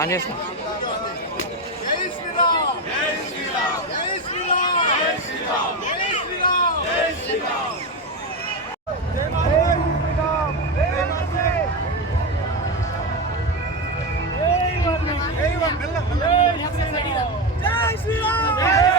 On చేసిన జై శ్రీరామ్ జై శ్రీరామ్ జై శ్రీరామ్ జై శ్రీరామ్ జై శ్రీరామ్ జై శ్రీరామ్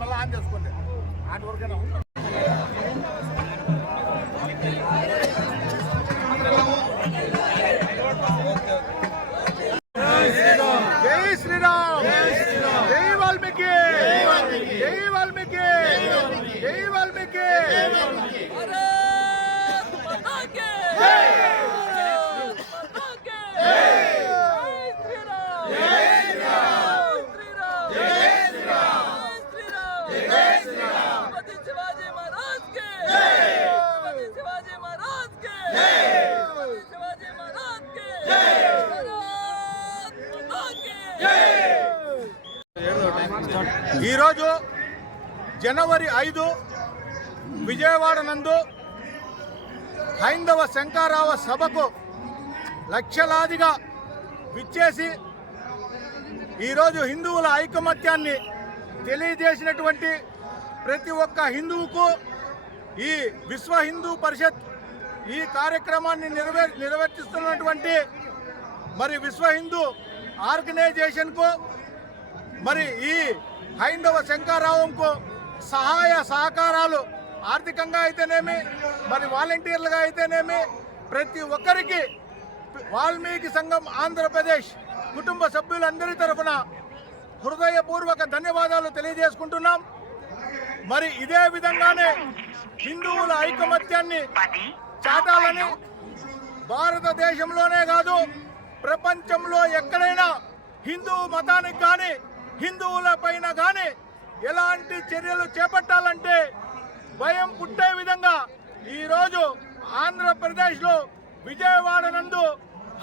మళ్ళీ ఆన్ చేసుకోండి ఆటి వరకైనా జై శ్రీరామ్ జై వాల్మీకి జై వాల్మీకి జై వాల్మీకి ఈరోజు జనవరి 5 విజయవాడ నందు హైందవ శంకరావ సభకు లక్షలాదిగా విచ్చేసి ఈరోజు హిందువుల ఐకమత్యాన్ని తెలియజేసినటువంటి ప్రతి ఒక్క హిందువుకు ఈ విశ్వ హిందూ పరిషత్ ఈ కార్యక్రమాన్ని నిర్వర్తిస్తున్నటువంటి మరి విశ్వ హిందూ ఆర్గనైజేషన్కు మరి ఈ హైందవ శంకరావంకు సహాయ సహకారాలు ఆర్థికంగా అయితేనేమి మరి వాలంటీర్లుగా అయితేనేమి ప్రతి ఒక్కరికి వాల్మీకి సంఘం ఆంధ్రప్రదేశ్ కుటుంబ సభ్యులందరి తరఫున హృదయపూర్వక ధన్యవాదాలు తెలియజేసుకుంటున్నాం. మరి ఇదే విధంగానే హిందువుల ఐకమత్యాన్ని చాటాలని భారతదేశంలోనే కాదు ప్రపంచంలో ఎక్కడైనా హిందూ మతానికి కానీ హిందువుల పైన కానీ ఎలాంటి చర్యలు చేపట్టాలంటే భయం పుట్టే విధంగా ఈరోజు ఆంధ్రప్రదేశ్లో విజయవాడ నందు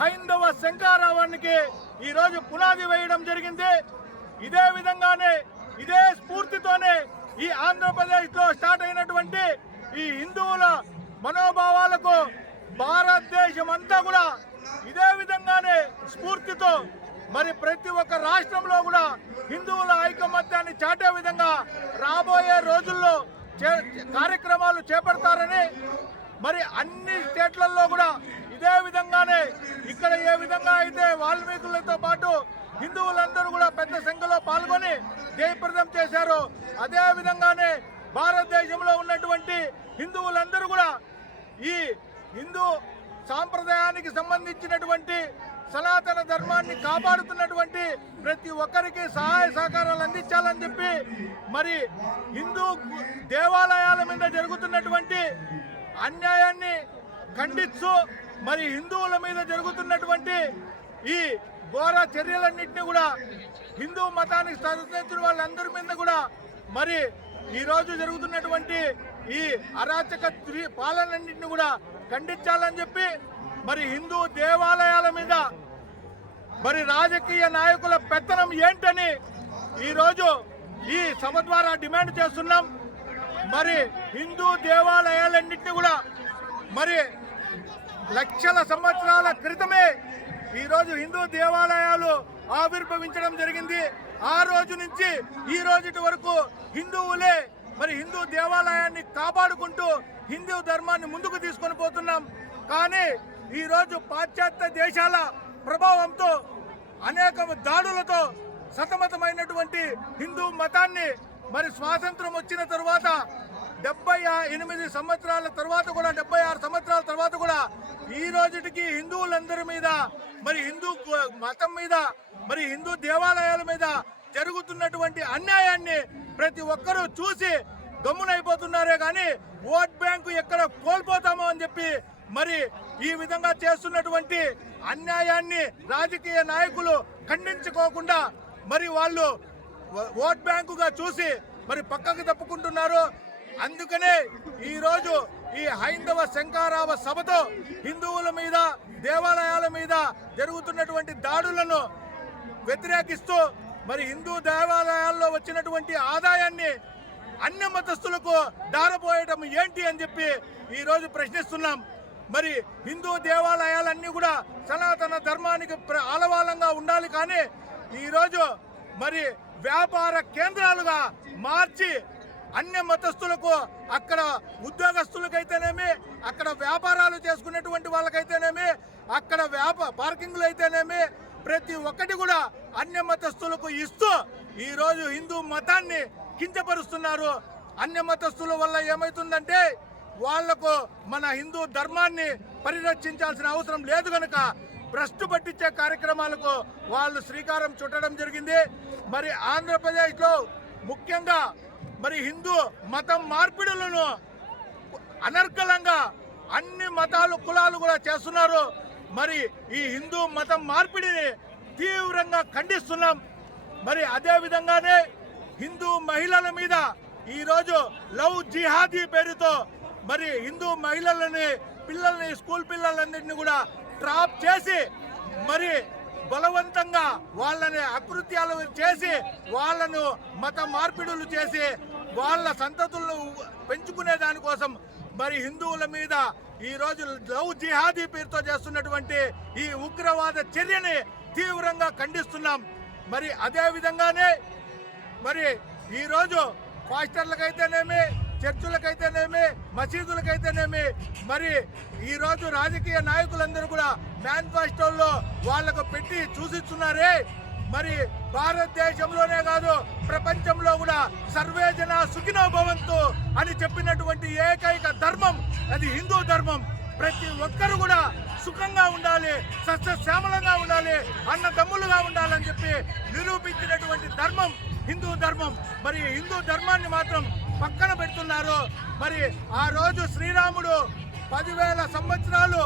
హైందవ శంకరావానికి ఈరోజు పునాది వేయడం జరిగింది. ఇదే విధంగానే ఇదే స్ఫూర్తితోనే ఈ ఆంధ్రప్రదేశ్లో స్టార్ట్ అయినటువంటి ఈ హిందువుల మనోభావాలకు భారతదేశం అంతా కూడా ఇదే విధంగానే స్ఫూర్తితో మరి ప్రతి ఒక్క రాష్ట్రంలో కూడా హిందువుల ఐకమత్యాన్ని చాటే విధంగా రాబోయే రోజుల్లో కార్యక్రమాలు చేపడతారని మరి అన్ని స్టేట్లలో కూడా ఇదే విధంగానే ఇక్కడ ఏ విధంగా అయితే వాల్మీకులతో పాటు హిందువులందరూ కూడా పెద్ద సంఖ్యలో పాల్గొని జయప్రదం చేశారో అదే విధంగానే భారతదేశంలో ఉన్నటువంటి హిందువులందరూ కూడా ఈ హిందూ సాంప్రదాయానికి సంబంధించినటువంటి సనాతన ధర్మాన్ని కాపాడుతున్నటువంటి ప్రతి ఒక్కరికి సహాయ సహకారాలు అందించాలని చెప్పి మరి హిందూ దేవాలయాల మీద జరుగుతున్నటువంటి అన్యాయాన్ని ఖండిస్తూ మరి హిందువుల మీద జరుగుతున్నటువంటి ఈ ఘోర చర్యలన్నింటినీ కూడా హిందూ మతానికి సంబంధించిన వాళ్ళందరి మీద కూడా మరి ఈరోజు జరుగుతున్నటువంటి ఈ అరాచక పాలనన్నింటినీ కూడా ఖండించాలని చెప్పి మరి హిందూ దేవాలయాల మీద మరి రాజకీయ నాయకుల పెత్తనం ఏంటని ఈరోజు ఈ సభ ద్వారా డిమాండ్ చేస్తున్నాం. మరి హిందూ దేవాలయాలన్నింటినీ కూడా మరి లక్షల సంవత్సరాల క్రితమే ఈరోజు హిందూ దేవాలయాలు ఆవిర్భవించడం జరిగింది. ఆ రోజు నుంచి ఈ రోజు వరకు హిందువులే మరి హిందూ దేవాలయాన్ని కాపాడుకుంటూ హిందూ ధర్మాన్ని ముందుకు తీసుకొని పోతున్నాం. కానీ ఈరోజు పాశ్చాత్య దేశాల ప్రభావంతో అనేక దాడులతో సతమతమైనటువంటి హిందూ మతాన్ని మరి స్వాతంత్రం వచ్చిన తరువాత 78 సంవత్సరాల తర్వాత కూడా 76 సంవత్సరాల తర్వాత కూడా ఈ రోజుకి హిందువులందరి మీద మరి హిందూ మతం మీద మరి హిందూ దేవాలయాల మీద జరుగుతున్నటువంటి అన్యాయాన్ని ప్రతి ఒక్కరూ చూసి గమ్మునైపోతున్నారే కానీ ఓట్ బ్యాంకు ఎక్కడ కోల్పోతామో అని చెప్పి మరి ఈ విధంగా చేస్తున్నటువంటి అన్యాయాన్ని రాజకీయ నాయకులు ఖండించుకోకుండా మరి వాళ్ళు ఓట్ బ్యాంకుగా చూసి మరి పక్కకు తప్పుకుంటున్నారు. అందుకనే ఈరోజు ఈ హైందవ శంకారావ సభతో హిందువుల మీద దేవాలయాల మీద జరుగుతున్నటువంటి దాడులను వ్యతిరేకిస్తూ మరి హిందూ దేవాలయాల్లో వచ్చినటువంటి ఆదాయాన్ని అన్య మతస్థులకు దారపోయడం ఏంటి అని చెప్పి ఈరోజు ప్రశ్నిస్తున్నాం. మరి హిందూ దేవాలయాలన్నీ కూడా సనాతన ధర్మానికి ఆలవాలంగా ఉండాలి, కానీ ఈరోజు మరి వ్యాపార కేంద్రాలుగా మార్చి అన్య మతస్థులకు అక్కడ ఉద్యోగస్తులకైతేనేమి, అక్కడ వ్యాపారాలు చేసుకునేటువంటి వాళ్ళకైతేనేమి, అక్కడ పార్కింగ్లు అయితేనేమి ప్రతి ఒక్కటి కూడా అన్య మతస్థులకు ఇస్తూ ఈరోజు హిందూ మతాన్ని కించపరుస్తున్నారు. అన్య మతస్థుల వల్ల ఏమవుతుందంటే వాళ్లకు మన హిందూ ధర్మాన్ని పరిరక్షించాల్సిన అవసరం లేదు కనుక భ్రష్టు పట్టించే కార్యక్రమాలకు వాళ్ళు శ్రీకారం చుట్టడం జరిగింది. మరి ఆంధ్రప్రదేశ్లో ముఖ్యంగా మరి హిందూ మతం మార్పిడులను అనర్గళంగా అన్ని మతాలు కులాలు కూడా చేస్తున్నారు. మరి ఈ హిందూ మతం మార్పిడిని తీవ్రంగా ఖండిస్తున్నాం. మరి అదే విధంగానే హిందూ మహిళల మీద ఈరోజు లవ్ జిహాదీ పేరుతో మరి హిందూ మహిళలని పిల్లల్ని స్కూల్ పిల్లలందరినీ కూడా ట్రాప్ చేసి మరి బలవంతంగా వాళ్ళని అకృత్యాలు చేసి వాళ్ళను మత మార్పిడులు చేసి వాళ్ళ సంతతులను పెంచుకునే దానికోసం మరి హిందువుల మీద ఈరోజు లవ్ జిహాదీ పేరుతో చేస్తున్నటువంటి ఈ ఉగ్రవాద చర్యని తీవ్రంగా ఖండిస్తున్నాం. మరి అదే విధంగానే మరి ఈరోజు పాస్టర్లకైతేనేమి, చర్చులకైతేనేమి, మసీదులకైతేనేమి మరి ఈరోజు రాజకీయ నాయకులందరూ కూడా మేనిఫెస్టోల్లో వాళ్లకు పెట్టి చూసిస్తున్నారే. మరి భారతదేశంలోనే కాదు ప్రపంచంలో కూడా సర్వే జన సుఖినో భవంతు అని చెప్పినటువంటి ఏకైక ధర్మం అది హిందూ ధర్మం. ప్రతి ఒక్కరు కూడా సుఖంగా ఉండాలి, సస్యశ్యామలంగా ఉండాలి, అన్నదమ్ములుగా ఉండాలని చెప్పి నిరూపించినటువంటి ధర్మం హిందూ ధర్మం. మరి హిందూ ధర్మాన్ని మాత్రం పక్కన పెడుతున్నారు. మరి ఆ రోజు శ్రీరాముడు 10,000 సంవత్సరాలు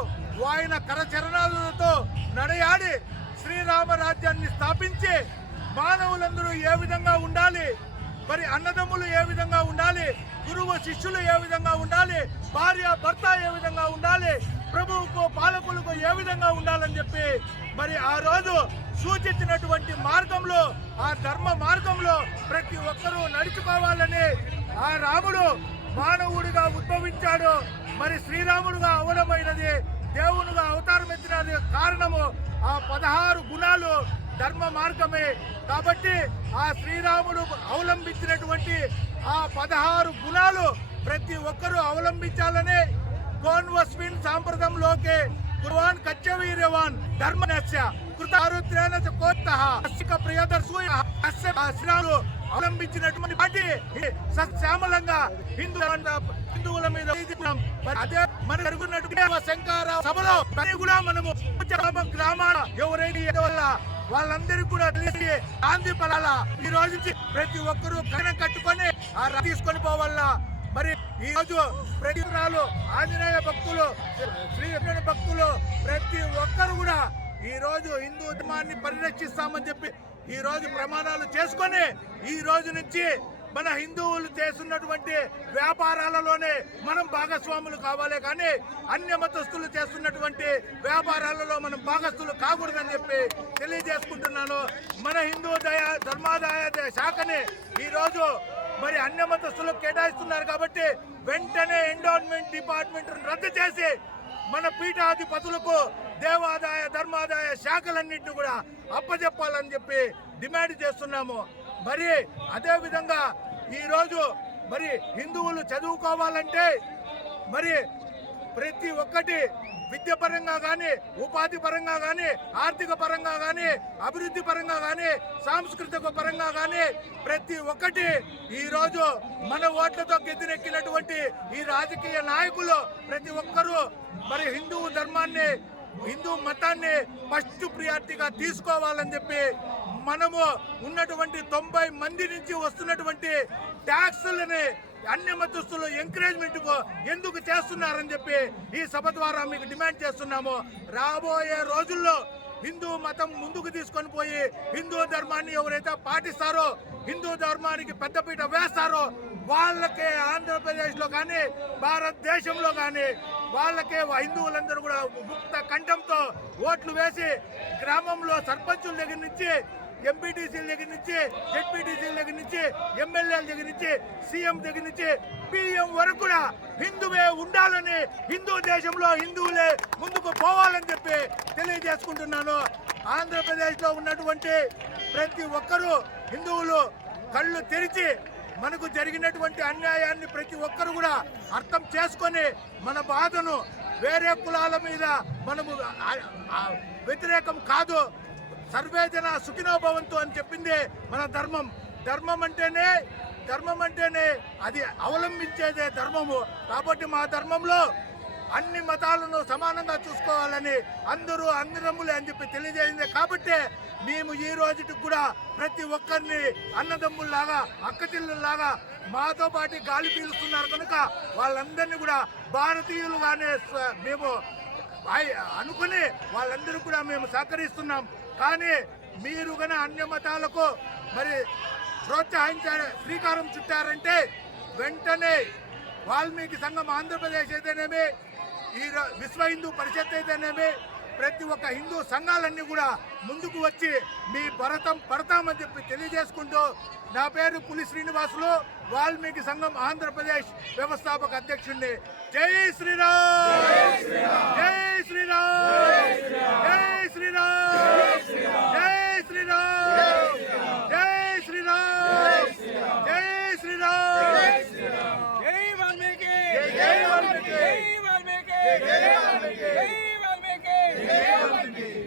ఆయన కరచరణాలతో నడయాడి శ్రీరామ రాజ్యాన్ని స్థాపించి మానవులందరూ ఏ విధంగా ఉండాలి, మరి అన్నదమ్ములు ఏ విధంగా ఉండాలి, గురువు శిష్యులు ఏ విధంగా ఉండాలి, భార్య భర్త ఏ విధంగా ఉండాలి, ప్రభువుకు పాలకులకు ఏ విధంగా ఉండాలని చెప్పి మరి ఆ రోజు సూచించినటువంటి మార్గంలో ఆ ధర్మ మార్గంలో ప్రతి ఒక్కరూ నడుచుకోవాలని ఆ రాముడు మానవుడిగా ఉద్భవించాడు. మరి శ్రీరాముడుగా అవడమైనది, దేవునిగా అవతారం ఎత్తినది కారణము ఆ 16 గుణాలు ధర్మ మార్గమే. కాబట్టి ఆ శ్రీరాముడు అవలంబించినటువంటి ఆ 16 గుణాలు ప్రతి ఒక్కరూ అవలంబించాలని కోన్వస్మిన్ సాంప్రదంలోకే కుర్వాన్ కచ్చవీర్యవాన్ ధర్మనస్య కృతారుత్రేణ కోత్తః అస్సిక ప్రియదర్శూయ అస్య శ్రీరాముడు అవలంబించినటువంటి వాటి సత్యామలంగా హిందువుల మీద అదే మన జరుగుతున్నటువంటి శంకార సభలో కూడా మనము గ్రామాల ఎవరైనా వల్ల వాళ్ళందరికీ కూడా తెలిసి గాంధీ ఫలాల ఈ రోజు నుంచి ప్రతి ఒక్కరూ కణం కట్టుకొని ఆ తీసుకొని పోవాలా. మరి ఈ రోజు ప్రతి ఆంజనేయ భక్తులు, శ్రీకృష్ణ భక్తులు ప్రతి ఒక్కరు కూడా ఈ రోజు హిందూ ధర్మాన్ని పరిరక్షిస్తామని చెప్పి ఈ రోజు ప్రమాణాలు చేసుకొని ఈ రోజు నుంచి మన హిందువులు చేస్తున్నటువంటి వ్యాపారాలలోనే మనం భాగస్వాములు కావాలి, కానీ అన్య మతస్థులు చేస్తున్నటువంటి వ్యాపారాలలో మనం భాగస్థులు కాకూడదని చెప్పి తెలియజేసుకుంటున్నాను. మన హిందూ ధర్మాదాయ శాఖని ఈరోజు మరి అన్య మతస్థులకు కేటాయిస్తున్నారు కాబట్టి వెంటనే ఎండోన్మెంట్ డిపార్ట్మెంట్ రద్దు చేసి మన పీఠాధిపతులకు దేవాదాయ ధర్మాదాయ శాఖలన్నింటినీ కూడా అప్పచెప్పాలని చెప్పి డిమాండ్ చేస్తున్నాము. మరి అదే విధంగా ఈరోజు మరి హిందువులు చదువుకోవాలంటే మరి ప్రతి ఒక్కటి విద్య పరంగా కానీ, ఉపాధి పరంగా కానీ, ఆర్థిక పరంగా కానీ, అభివృద్ధి పరంగా కానీ, సాంస్కృతిక పరంగా కానీ ప్రతి ఒక్కటి ఈరోజు మన ఓట్లతో గెదినెక్కినటువంటి ఈ రాజకీయ నాయకులు ప్రతి ఒక్కరూ మరి హిందూ ధర్మాన్ని, హిందూ మతాన్ని ఫస్ట్ ప్రియారిటీగా తీసుకోవాలని చెప్పి మనము ఉన్నటువంటి 90 మంది నుంచి వస్తున్నటువంటి ట్యాక్సులని అన్ని మతస్థులు ఎంకరేజ్మెంట్ ఎందుకు చేస్తున్నారని చెప్పి ఈ సభ ద్వారా మీకు డిమాండ్ చేస్తున్నాము. రాబోయే రోజుల్లో హిందూ మతం ముందుకు తీసుకొని పోయి హిందూ ధర్మాన్ని ఎవరైతే పాటిస్తారో, హిందూ ధర్మానికి పెద్దపీట వేస్తారో వాళ్ళకే ఆంధ్రప్రదేశ్ లో కానీ భారతదేశంలో కానీ వాళ్ళకే హిందువులందరూ కూడా ముక్త కంఠంతో ఓట్లు వేసి గ్రామంలో సర్పంచుల దగ్గర నుంచి, ఎంపీటీసీల దగ్గర నుంచి, జెడ్పీటీసీల దగ్గర నుంచి, ఎమ్మెల్యేల దగ్గర నుంచి, సీఎం దగ్గర నుంచి పిఎం వరకు కూడా హిందువే ఉండాలని, హిందూ దేశంలో హిందువులే ముందుకు పోవాలని చెప్పి తెలియజేసుకుంటున్నాను. ఆంధ్రప్రదేశ్ లో ఉన్నటువంటి ప్రతి ఒక్కరూ హిందువులు కళ్ళు తెరిచి మనకు జరిగినటువంటి అన్యాయాన్ని ప్రతి ఒక్కరు కూడా అర్థం చేసుకొని మన బాధను వేరే కులాల మీద మనము వ్యతిరేకం కాదు, సర్వేజన సుఖినో భవంతు అని చెప్పింది మన ధర్మం. ధర్మం అంటేనే అది అవలంబించేదే ధర్మము. కాబట్టి మా ధర్మంలో అన్ని మతాలను సమానంగా చూసుకోవాలని, అందరూ అన్నదమ్ములే అని చెప్పి తెలియజేసింది. కాబట్టి మేము ఈ రోజుకి కూడా ప్రతి ఒక్కరిని అన్నదమ్ముల్లాగా, అక్కచెల్లెల్లాగా మాతో పాటు గాలి పీలుస్తున్నారు కనుక వాళ్ళందరినీ కూడా భారతీయులుగానే మేము అనుకుని వాళ్ళందరూ కూడా మేము సహకరిస్తున్నాం. కానీ మీరు గన అన్య మతాలకు మరి ప్రోత్సహించారు, శ్రీకారం చుట్టారంటే వెంటనే వాల్మీకి సంఘం ఆంధ్రప్రదేశ్ అయితేనేమి, ఈ విశ్వ హిందూ పరిషత్ అయితేనేమి, ప్రతి ఒక్క హిందూ సంఘాలన్నీ కూడా ముందుకు వచ్చి మీ భరతం పడతామని చెప్పి తెలియజేసుకుంటూ, నా పేరు పులి శ్రీనివాసులు, వాల్మీకి సంఘం ఆంధ్రప్రదేశ్ వ్యవస్థాపక అధ్యక్షుడిని. జై శ్రీరామ్, జై శ్రీరామ్, జై శ్రీరామ్, జై శ్రీరామ్, జై శ్రీరామ్, జై శ్రీరామ్, జై వాల్మీకి, జై వాల్మీకి, జై వాల్మీకి, జై వాల్మీకి, జై వాల్మీకి.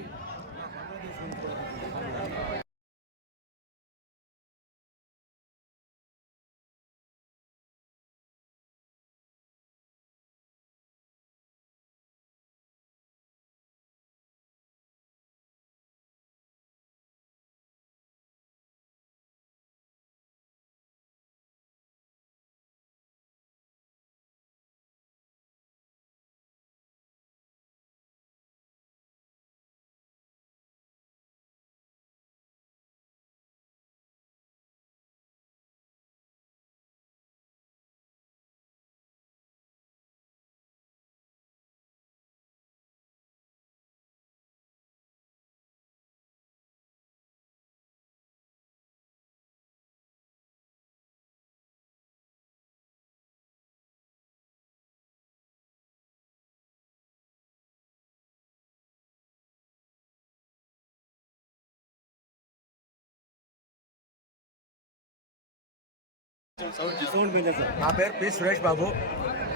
నా పేరు పి సురేష్ బాబు.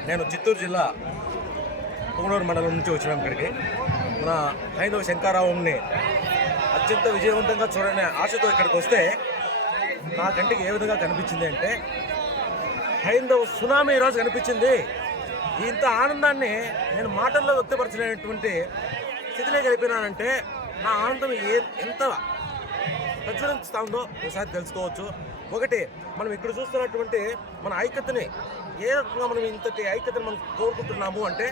నేను చిత్తూరు జిల్లా పొంగనూరు మండలం నుంచి వచ్చినాం ఇక్కడికి. మన హైందవ శంకరావుని అత్యంత విజయవంతంగా చూడని ఆశతో ఇక్కడికి వస్తే నా కంటికి ఏ విధంగా కనిపించింది అంటే హైందవ సునామీ ఈరోజు కనిపించింది. ఇంత ఆనందాన్ని నేను మాటల్లో వ్యక్తపరచలేనటువంటి స్థితిలో గడిపినానంటే నా ఆనందం ఎంత ప్రచురిస్తూ ఉందో ఒకసారి తెలుసుకోవచ్చు. ఒకటి, మనం ఇక్కడ చూస్తున్నటువంటి మన ఐక్యతని ఏ రకంగా మనం ఇంతటి ఐక్యతను మనం కోరుకుంటున్నాము అంటే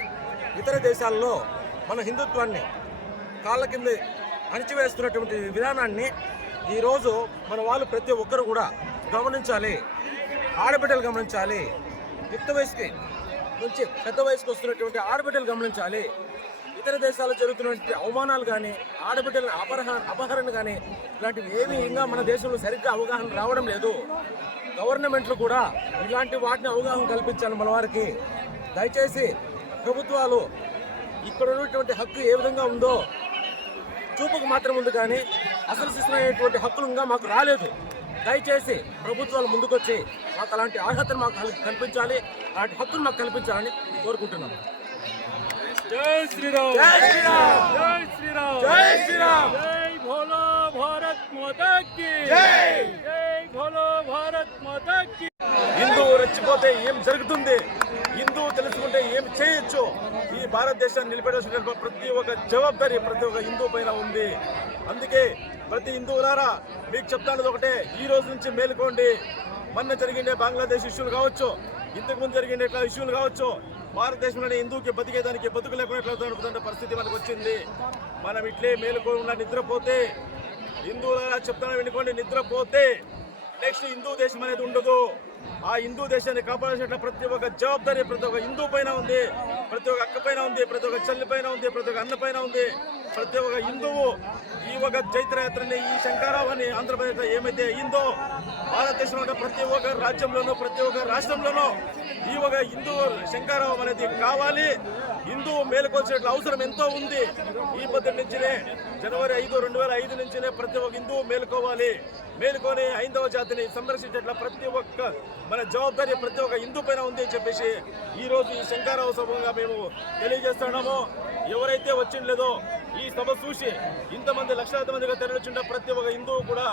ఇతర దేశాల్లో మన హిందుత్వాన్ని కాళ్ళ కింద అణిచివేస్తున్నటువంటి విధానాన్ని ఈరోజు మన వాళ్ళు ప్రతి ఒక్కరు కూడా గమనించాలి. ఆడబిడ్డలు గమనించాలి, యుక్త వయసుకి నుంచి పెద్ద వయసుకు వస్తున్నటువంటి ఆడబిడ్డలు గమనించాలి. ఇతర దేశాల్లో జరుగుతున్నటువంటి అవమానాలు కానీ, ఆడబిడ్డల అపహరణ కానీ ఇలాంటివి ఏమీ ఇంకా మన దేశంలో సరిగ్గా అవగాహన రావడం లేదు. గవర్నమెంట్లు కూడా ఇలాంటి వాటిని అవగాహన కల్పించాలి మన వారికి. దయచేసి ప్రభుత్వాలు ఇక్కడ ఉన్నటువంటి హక్కు ఏ విధంగా ఉందో చూపుకు మాత్రం ఉంది, కానీ అసలు శిస్తున్నటువంటి హక్కులు ఇంకా మాకు రాలేదు. దయచేసి ప్రభుత్వాలు ముందుకొచ్చి మాకు అలాంటి అర్హతను మాకు కల్పించాలి, అలాంటి హక్కును మాకు కల్పించాలని కోరుకుంటున్నాము. జై శ్రీరామ్, జై శ్రీరామ్, జై శ్రీరామ్, జై శ్రీరామ్, జై భోలో భారత్ మాతా కీ జై, జై భోలో భారత్ మాతా కీ. హిందువు రెచ్చిపోతే ఏం జరుగుతుంది, హిందువు తెలుసుకుంటే ఏం చేయొచ్చు, ఈ భారతదేశాన్ని నిలబెట్టాల్సిన ప్రతి ఒక్క జవాబారి ప్రతి ఒక్క హిందువు పైన ఉంది. అందుకే ప్రతి హిందువులారా మీకు చెప్తాను ఒకటే, ఈ రోజు నుంచి మేలుకోండి. మొన్న జరిగిన బంగ్లాదేశ్ ఇష్యూలు కావచ్చు, ఇంతకుముందు జరిగిన ఇట్లా ఇష్యూలు కావచ్చు, భారతదేశంలోని హిందూకి బతికేదానికి బతుకు లేకుండా ఎట్లా పరిస్థితి మనకు వచ్చింది. మనం ఇట్లే మేలుకోకుండా నిద్రపోతే, హిందువుల చెప్తాను వినుకోండి, నిద్రపోతే నెక్స్ట్ హిందూ దేశం అనేది ఉండదు. ఆ హిందూ దేశాన్ని కాపాడాల్సిన ప్రతి ఒక్క జవాబారి ప్రతి ఒక్క హిందూ పైన ఉంది, ప్రతి ఒక్క అక్క పైన ఉంది, ప్రతి ఒక్క చెల్లి పైన ఉంది, ప్రతి ఒక్క అన్న పైన ఉంది. ప్రతి ఒక్క హిందువు ఈ ఒక చైత్రయాత్రని, ఈ శంకరావాన్ని ఆంధ్రప్రదేశ్లో ఏమైతే అయిందో, భారతదేశంలో ప్రతి ఒక్క రాజ్యంలోనూ ప్రతి ఒక్క రాష్ట్రంలోనూ ఈ ఒక హిందూ శంకరావం అనేది కావాలి. హిందువు మేలుకోవాల్సిన అవసరం ఎంతో ఉంది. ఈ పద్ధతి నుంచినే జనవరి 5, 2005 నుంచినే ప్రతి ఒక్క హిందువు మేలుకోవాలి. మేలుకొని హైందవ జాతిని సంరక్షించేట్ల ప్రతి ఒక్క మన జవాబారి ప్రతి ఒక్క హిందూ పైన ఉంది అని చెప్పేసి ఈరోజు ఈ శంకరావ సభగా మేము తెలియజేస్తున్నాము. ఎవరైతే వచ్చిండలేదో ఈ సభ చూసి ఇంతమంది లక్షలాది మందిగా తెరలిచుండే ప్రతి ఒక్క హిందువు కూడా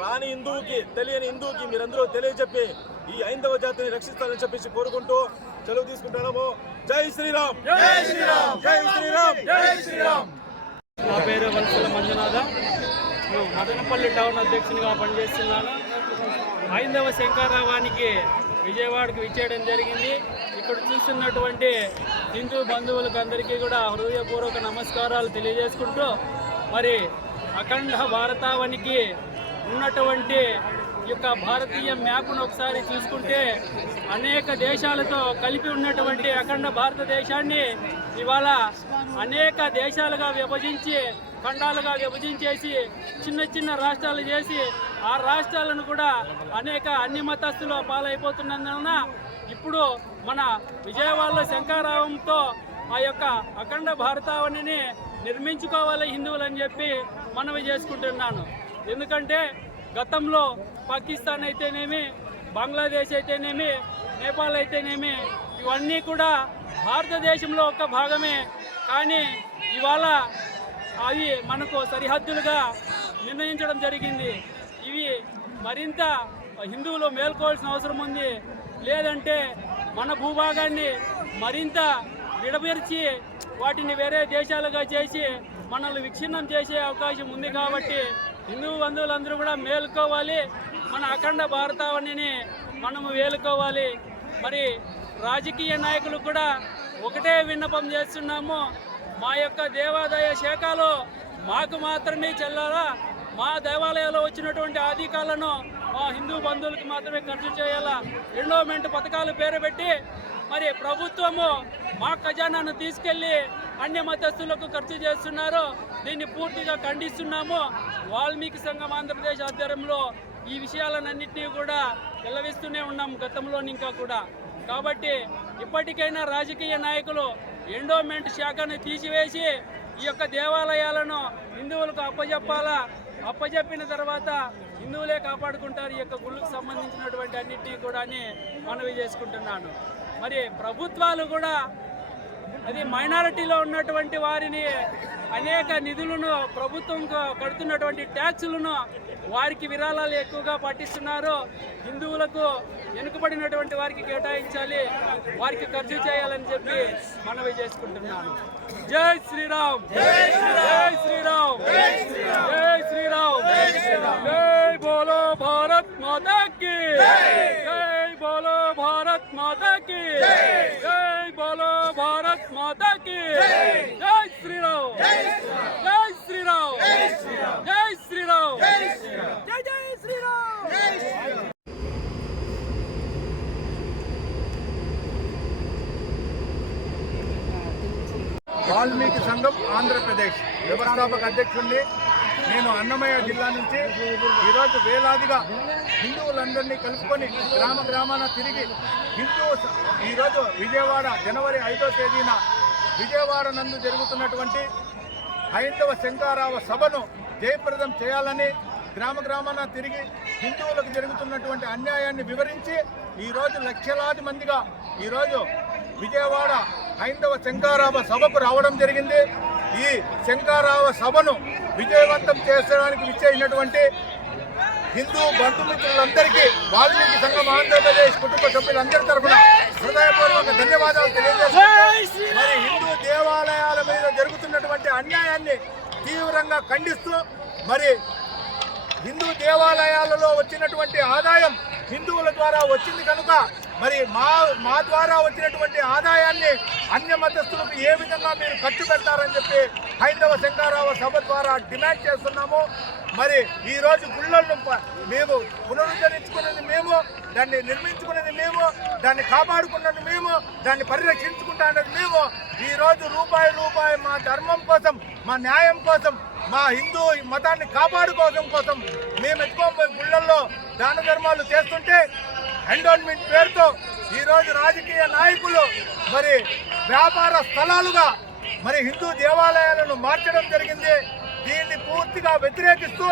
రాని హిందువుకి, తెలియని హిందువుకి మీరందరూ తెలియజెప్పి ఈ హైందవ జాతిని రక్షిస్తారని చెప్పేసి కోరుకుంటూ సెలవు తీసుకుంటున్నాము. జై శ్రీరామ్, జై శ్రీరామ్, జై శ్రీరామ్, జై శ్రీరామ్. నా పేరు వలసల మంజునాథ. నేను మదనపల్లి టౌన్ అధ్యక్షునిగా పనిచేస్తున్నాను. హైందవ శంకరావానికి విజయవాడకు విచ్చేయడం జరిగింది. ఇక్కడ చూస్తున్నటువంటి హిందూ బంధువులకు అందరికీ కూడా హృదయపూర్వక నమస్కారాలు తెలియజేసుకుంటూ, మరి అఖండ భారతావనికి ఉన్నటువంటి ఈ యొక్క భారతీయ మ్యాప్ను ఒకసారి చూసుకుంటే అనేక దేశాలతో కలిపి ఉన్నటువంటి అఖండ భారతదేశాన్ని ఇవాళ అనేక దేశాలుగా విభజించి, ఖండాలుగా విభజించేసి చిన్న చిన్న రాష్ట్రాలు చేసి ఆ రాష్ట్రాలను కూడా అన్ని మతస్థుల పాలైపోతున్నందున ఇప్పుడు మన విజయవాడలో శంకరావంతో ఆ యొక్క అఖండ భారతావనిని నిర్మించుకోవాలి హిందువులని చెప్పి మనవి చేసుకుంటున్నాను. ఎందుకంటే గతంలో పాకిస్తాన్ అయితేనేమి, బంగ్లాదేశ్ అయితేనేమి, నేపాల్ అయితేనేమి ఇవన్నీ కూడా భారతదేశంలో ఒక భాగమే. కానీ ఇవాళ అవి మనకు సరిహద్దులుగా నిర్ణయించడం జరిగింది. ఇవి మరింత హిందువులు మేల్కోవాల్సిన అవసరం ఉంది. లేదంటే మన భూభాగాన్ని మరింత విడబెరిచి వాటిని వేరే దేశాలుగా చేసి మనల్ని విచ్ఛిన్నం చేసే అవకాశం ఉంది. కాబట్టి హిందూ బంధువులందరూ కూడా మేలుకోవాలి, మన అఖండ భారతావనిని మనము వేలుకోవాలి. మరి రాజకీయ నాయకులు కూడా ఒకటే విన్నపం చేస్తున్నాము, మా యొక్క దేవాదాయ శాఖలో మాకు మాత్రమే చెల్లాలా, మా దేవాలయాల్లో వచ్చినటువంటి ఆధికారులను మా హిందూ బంధువులకు మాత్రమే ఖర్చు చేయాలా. ఎండోమెంట్ పథకాలు పేరు పెట్టి మరి ప్రభుత్వము మా ఖజానాను తీసుకెళ్లి అన్య మతస్థులకు ఖర్చు చేస్తున్నారు. దీన్ని పూర్తిగా ఖండిస్తున్నాము. వాల్మీకి సంఘం ఆంధ్రప్రదేశ్ ఆధ్వర్యంలో ఈ విషయాలన్నింటినీ కూడా వెల్లవిస్తూనే ఉన్నాం గతంలో ఇంకా కూడా. కాబట్టి ఇప్పటికైనా రాజకీయ నాయకులు ఎండోమెంట్ శాఖను తీసివేసి ఈ యొక్క దేవాలయాలను హిందువులకు అప్పజెప్పాలా. అప్పజెప్పిన తర్వాత హిందువులే కాపాడుకుంటారు ఈ యొక్క గుళ్ళకు సంబంధించినటువంటి అన్నింటినీ కూడా అని మనవి చేసుకుంటున్నాను. మరి ప్రభుత్వాలు కూడా అది మైనారిటీలో ఉన్నటువంటి వారిని అనేక నిధులను ప్రభుత్వం కడుతున్నటువంటి ట్యాక్సులను వారికి విరాళాలు ఎక్కువగా పట్టిస్తున్నారు. హిందువులకు వెనుకబడినటువంటి వారికి కేటాయించాలి, వారికి ఖర్చు చేయాలని చెప్పి మనవి చేసుకుంటున్నాను. జై శ్రీరామ్, జై శ్రీరామ్, జై శ్రీరామ్, జై శ్రీరామ్, జై బోలో భారత్ మాతా కీ, జై బోలో భారత్ మాతా కీ, జై బోలో భారత్ మాతా కీ, జై శ్రీరామ్, జై శ్రీరామ్, జై శ్రీరామ్, జై శ్రీరామ్, జై శ్రీరామ్, జై జై శ్రీరామ్, జై శ్రీరామ్. వాల్మీకి సంఘం ఆంధ్రప్రదేశ్ వ్యవస్థాపక అధ్యక్షుడిని నేను. అన్నమయ్య జిల్లా నుంచి ఈరోజు వేలాదిగా హిందువులందరినీ కలుపుకొని గ్రామ గ్రామాన తిరిగి ఈరోజు విజయవాడ జనవరి 5వ తేదీన విజయవాడ నందు జరుగుతున్నటువంటి హైందవ శంకరావ సభను జయప్రదం చేయాలని గ్రామ గ్రామాన తిరిగి హిందువులకు జరుగుతున్నటువంటి అన్యాయాన్ని వివరించి ఈరోజు లక్షలాది మందిగా ఈరోజు విజయవాడ హైందవ శంకరావ సభకు రావడం జరిగింది. ఈ శంకరావ సభను విజయవంతం చేసడానికి విచ్చేసినటువంటి హిందూ బంధుమిత్రులందరికీ వాల్మీకి సంఘం ఆంధ్రప్రదేశ్ కుటుంబ సభ్యులందరి తరఫున హృదయపూర్వక ధన్యవాదాలు తెలియజేస్తున్నాను. మరి హిందూ దేవాలయాల మీద జరుగుతున్నటువంటి అన్యాయాన్ని తీవ్రంగా ఖండిస్తూ, మరి హిందూ దేవాలయాలలో వచ్చినటువంటి ఆదాయం హిందువుల ద్వారా వచ్చింది కనుక మరి మా ద్వారా వచ్చినటువంటి ఆదాయాన్ని అన్య మతస్థులకు ఏ విధంగా మీరు ఖర్చు పెడతారని చెప్పి హైందవ శంకరావ సభ ద్వారా డిమాండ్ చేస్తున్నాము. మరి ఈ రోజు గుళ్ళను మేము పునరుద్ధరించుకున్నది మేము, దాన్ని నిర్మించుకున్నది మేము, దాన్ని కాపాడుకున్నది మేము, దాన్ని పరిరక్షించుకుంటున్నది మేము. ఈ రోజు రూపాయి మా ధర్మం కోసం, మా న్యాయం కోసం, మా హిందూ మతాన్ని కాపాడుకోవడం కోసం మేము ఎత్తుకోబోయే గుళ్ళల్లో దాన ధర్మాలు చేస్తుంటే ఎండోన్మెంట్ పేరుతో ఈరోజు రాజకీయ నాయకులు మరి వ్యాపార స్థలాలుగా మరి హిందూ దేవాలయాలను మార్చడం జరిగింది. దీన్ని పూర్తిగా వ్యతిరేకిస్తూ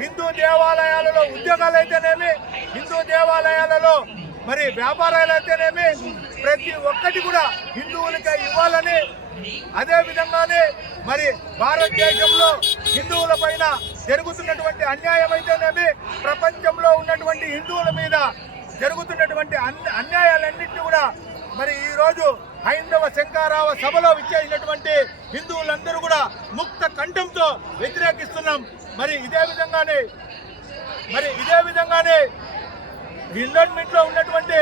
హిందూ దేవాలయాలలో ఉద్యోగాలు అయితేనేమి, హిందూ దేవాలయాలలో మరి వ్యాపారాలు అయితేనేమి ప్రతి ఒక్కటి కూడా హిందువులకే ఇవ్వాలని, అదే విధంగానే మరి భారతదేశంలో హిందువుల పైన జరుగుతున్నటువంటి అన్యాయం అయితేనేమి, ప్రపంచంలో ఉన్నటువంటి హిందువుల మీద జరుగుతున్నటువంటి అన్యాయాలన్నింటినీ కూడా మరి ఈరోజు హైందవ శంకరావ సభలో విచ్చేసినటువంటి హిందువులందరూ కూడా ముక్త కంఠంతో వ్యతిరేకిస్తున్నాం. మరి ఇదే విధంగానే ఎండోన్మెంట్ లో ఉన్నటువంటి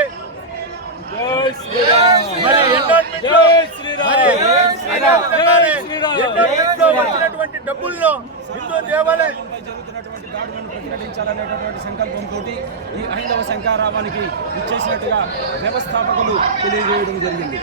వచ్చినటువంటి డబ్బులను హిందూ దేవాలయంపై జరుగుతున్నటువంటి దాడులను ప్రతిఘటించాలనేటటువంటి సంకల్పంతో ఈ హైందవ శంకరావానికి ఇచ్చేసినట్టుగా వ్యవస్థాపకులు తెలియజేయడం జరిగింది.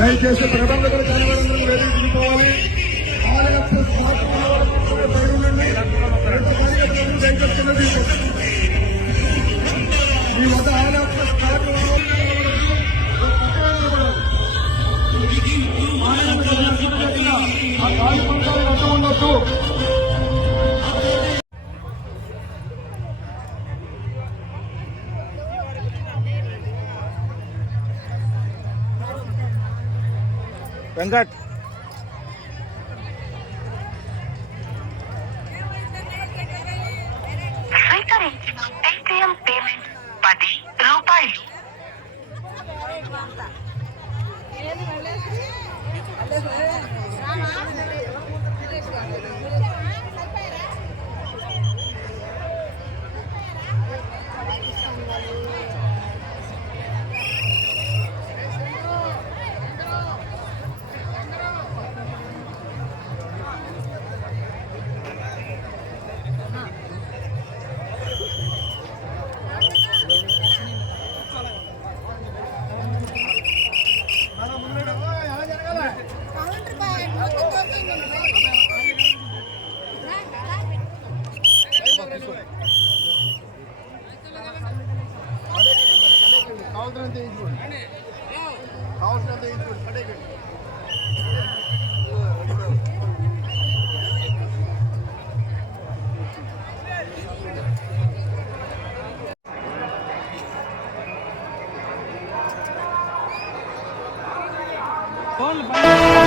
దయచేసి ప్రబంధకులు కనబడుతుంది వేదికలుకోవాలి. దయచేస్తున్నది ఈ వద్ద ఉండొచ్చు. వెంకట్ స్వీకరించిన పేటిఎం పేమెంట్ 10 రూపాయలు. కావాల్సినంత ఫోన్లు